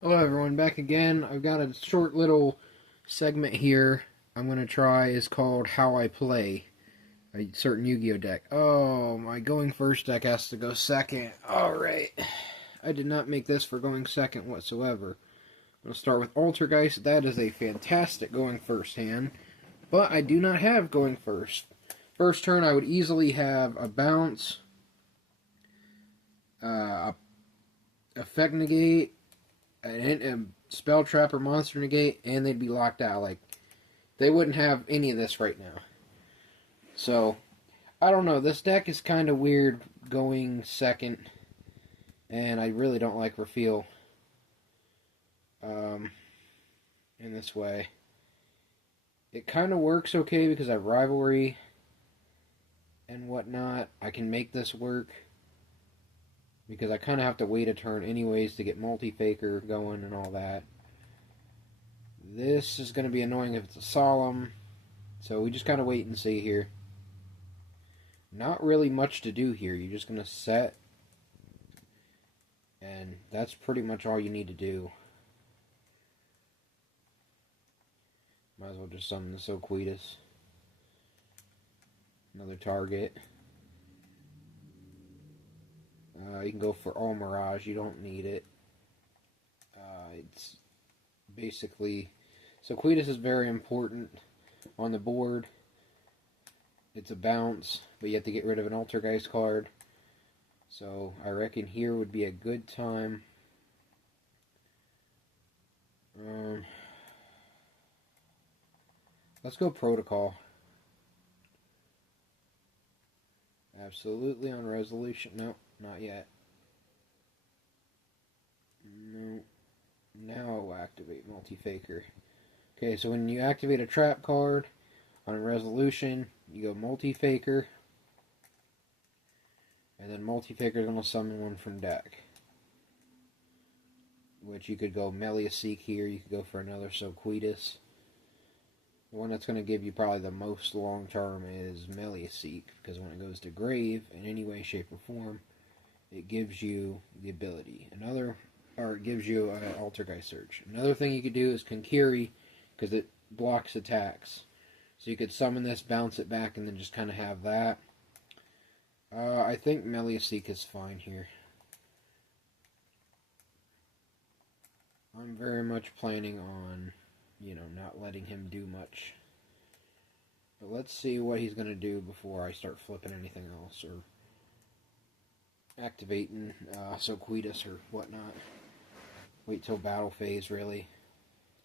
Hello everyone, back again. I've got a short little segment here I'm going to try is called How I Play a certain Yu-Gi-Oh deck. Oh, my going first deck has to go second. Alright. I did not make this for going second whatsoever. I'm going to start with Altergeist. That is a fantastic going first hand, but I do not have going first. First turn I would easily have a bounce, a effect negate, a spell trap or monster negate, and they'd be locked out. Like, they wouldn't have any of this right now. So, I don't know. This deck is kind of weird going second, and I really don't like Reveal in this way. It kind of works okay because I have Rivalry and whatnot. I can make this work because I kind of have to wait a turn anyways to get Multi-Faker going and all that. This is going to be annoying if it's a Solemn, so we just kind of wait and see here. Not really much to do here. You're just going to set, and that's pretty much all you need to do. Might as well just summon the Soquetus. Another target. You can go for all Mirage. You don't need it. It's basically... Soquetus is very important on the board. It's a bounce, but you have to get rid of an Altergeist card. So I reckon here would be a good time. Let's go Protocol. Absolutely on Resolution. No, not yet. No. Now I'll activate Multi-Faker. Okay, so when you activate a trap card on a Resolution, you go Multi-Faker, and then Multi-Faker is going to summon one from deck. Which you could go Meliaseek here, you could go for another Soquetus. The one that's going to give you probably the most long term is Meliaseek, because when it goes to grave in any way, shape, or form, it gives you the ability. It gives you an Altergeist Surge. Another thing you could do is Konkiri, because it blocks attacks. So you could summon this, bounce it back, and then just kind of have that. I think Meliaseek is fine here. I'm very much planning on, not letting him do much. But let's see what he's going to do before I start flipping anything else or activating Soquetus or whatnot. Wait till battle phase, really.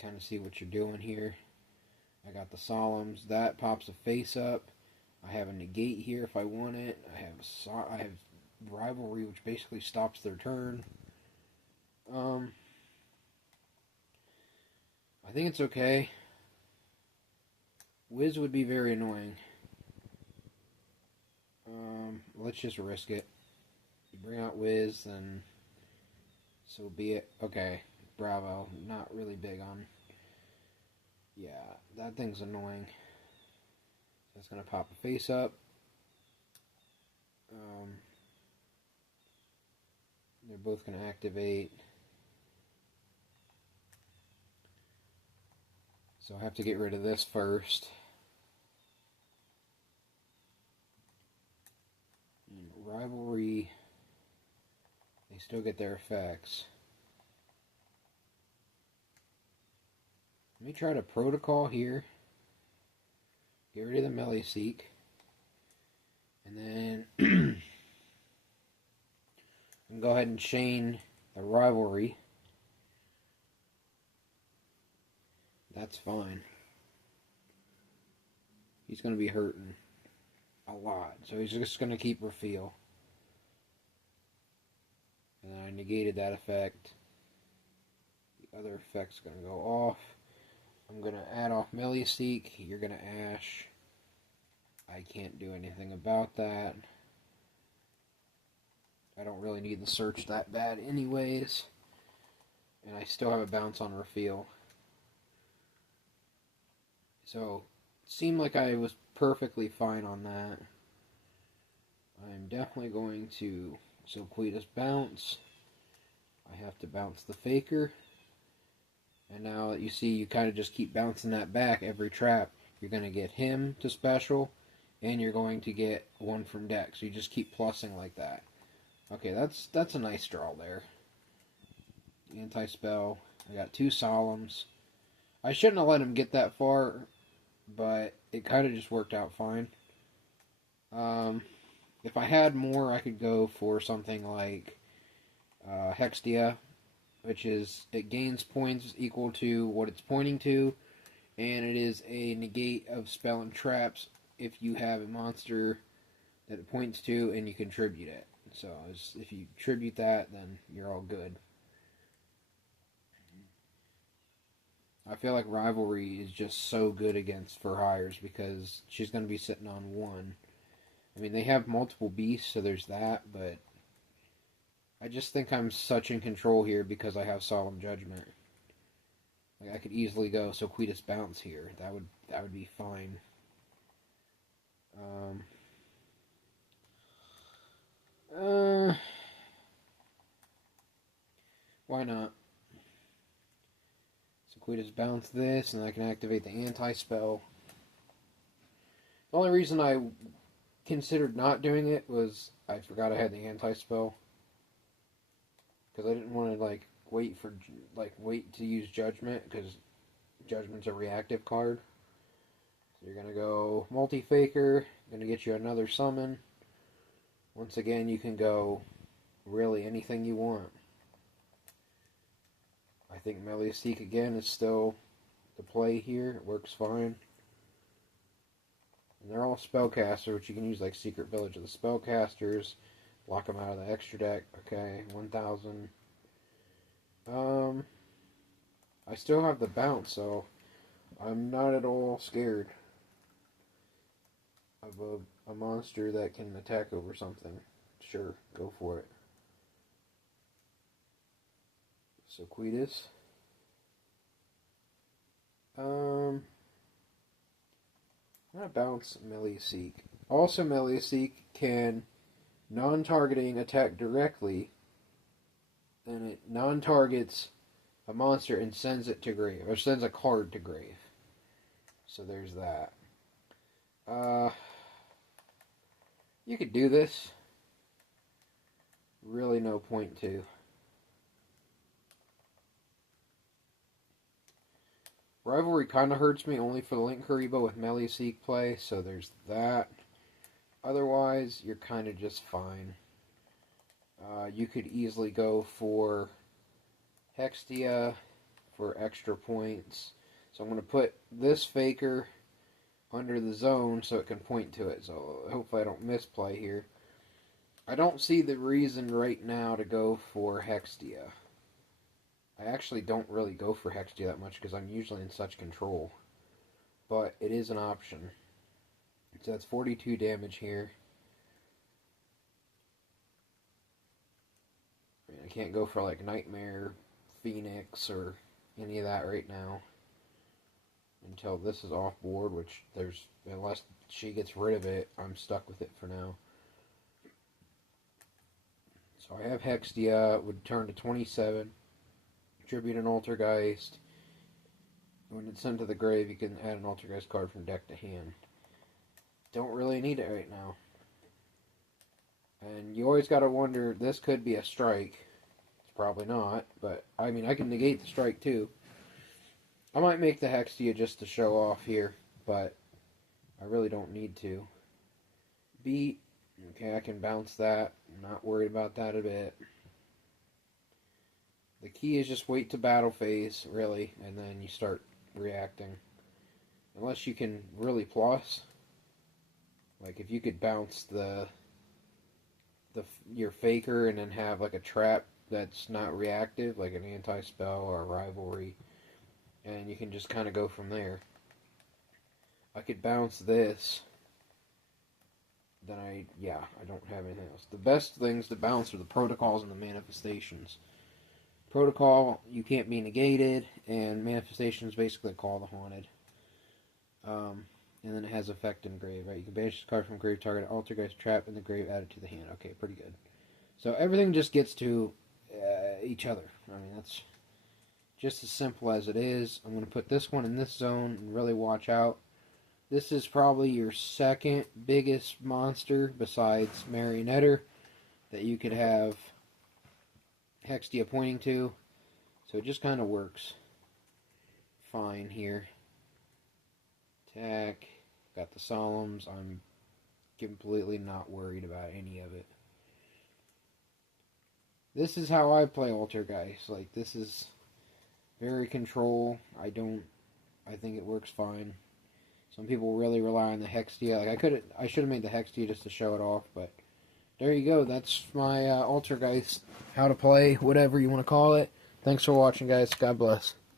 Kind of see what you're doing here. I got the Solemns. That pops a face up. I have a negate here if I want it. I have Rivalry, which basically stops their turn. I think it's okay. Wiz would be very annoying. Let's just risk it. You bring out Wiz, then so be it. Okay, Bravo. Not really big on... Yeah, that thing's annoying. That's going to pop a face up. They're both going to activate. So I have to get rid of this first. And Rivalry, they still get their effects. Let me try to Protocol here. Get rid of the Meliaseek. And then go ahead and chain the Rivalry. That's fine. He's going to be hurting a lot. So he's just going to keep Reveal. And then I negated that effect. The other effect's going to go off. I'm going to add off Meliaseek. You're going to Ash. I can't do anything about that. I don't really need the search that bad anyways. And I still have a bounce on Reveal. So, it seemed like I was perfectly fine on that. I'm definitely going to Soquetus bounce. I have to bounce the Faker. And now you see you kind of just keep bouncing that back every trap. You're going to get him to special, and you're going to get one from deck. So you just keep plussing like that. Okay, that's a nice draw there. Anti-spell. I got 2 Solemns. I shouldn't have let him get that far, but it kind of just worked out fine. If I had more, I could go for something like Hextia, which is it gains points equal to what it's pointing to, and it is a negate of spell and traps if you have a monster that it points to and you contribute it. So if you tribute that, then you're all good. I feel like Rivalry is just so good against for hires because she's going to be sitting on 1. I mean, they have multiple beasts, so there's that, but I just think I'm such in control here because I have Solemn Judgment. Like I could easily go Sequidus Bounce here. That would be fine. Why not? Sequidus Bounce this, and I can activate the anti-spell. The only reason I considered not doing it was I forgot I had the anti-spell. Because I didn't want to wait to use Judgment, because Judgment's a reactive card. So you're gonna go multi-faker, gonna get you another summon. Once again, you can go really anything you want. I think Meliaseek again is still the play here. It works fine. And they're all spellcasters, which you can use like Secret Village of the Spellcasters. Lock them out of the extra deck. Okay, 1,000. I still have the bounce, so I'm not at all scared of a monster that can attack over something. Sure, go for it. Sequidus. I'm gonna bounce Meliaseek. Also, Meliaseek can non-targeting attack directly, and it non-targets a monster and sends it to grave, or sends a card to grave. So there's that. You could do this. Really no point to. Rivalry kind of hurts me only for the Link Kuriboh with Meliaseek play, so there's that. Otherwise, you're kind of just fine. You could easily go for Hextia for extra points. So I'm going to put this Faker under the zone so it can point to it. So hopefully I don't misplay here. I don't see the reason right now to go for Hextia. I actually don't really go for Hextia that much because I'm usually in such control. But it is an option. So that's 42 damage here. I can't go for like Nightmare, Phoenix, or any of that right now. Until this is off board, which unless she gets rid of it, I'm stuck with it for now. So I have Hextia, would turn to 27. Tribute an Altergeist. When it's sent to the grave, you can add an Altergeist card from deck to hand. Don't really need it right now. And you always gotta wonder, this could be a strike. It's probably not, but I mean, I can negate the strike too. I might make the Hextia just to show off here, but I really don't need to. Beat. Okay, I can bounce that. I'm not worried about that a bit. The key is just wait to battle phase, really, and then you start reacting. Unless you can really plus. Like if you could bounce your faker and then have like a trap that's not reactive, like an anti-spell or a rivalry, and you can just kind of go from there. I could bounce this. Then I don't have anything else. The best things to bounce are the protocols and the manifestations. Protocol, you can't be negated, and manifestations basically call the haunted. And then it has effect in grave, right? You can banish this card from grave, target Altergeist trap in the grave, add it to the hand. Okay, pretty good. So everything just gets to each other. I mean, that's just as simple as it is. I'm going to put this one in this zone and really watch out. This is probably your second biggest monster besides Marionetter that you could have Hextia pointing to. So it just kind of works fine here. Attack. Got the Solemns. I'm completely not worried about any of it. This is how I play Altergeist. Like, this is very control. I think it works fine. Some people really rely on the Hextia. Like, I should have made the Hextia just to show it off, but there you go. That's my Altergeist, how to play, whatever you want to call it. Thanks for watching, guys. God bless.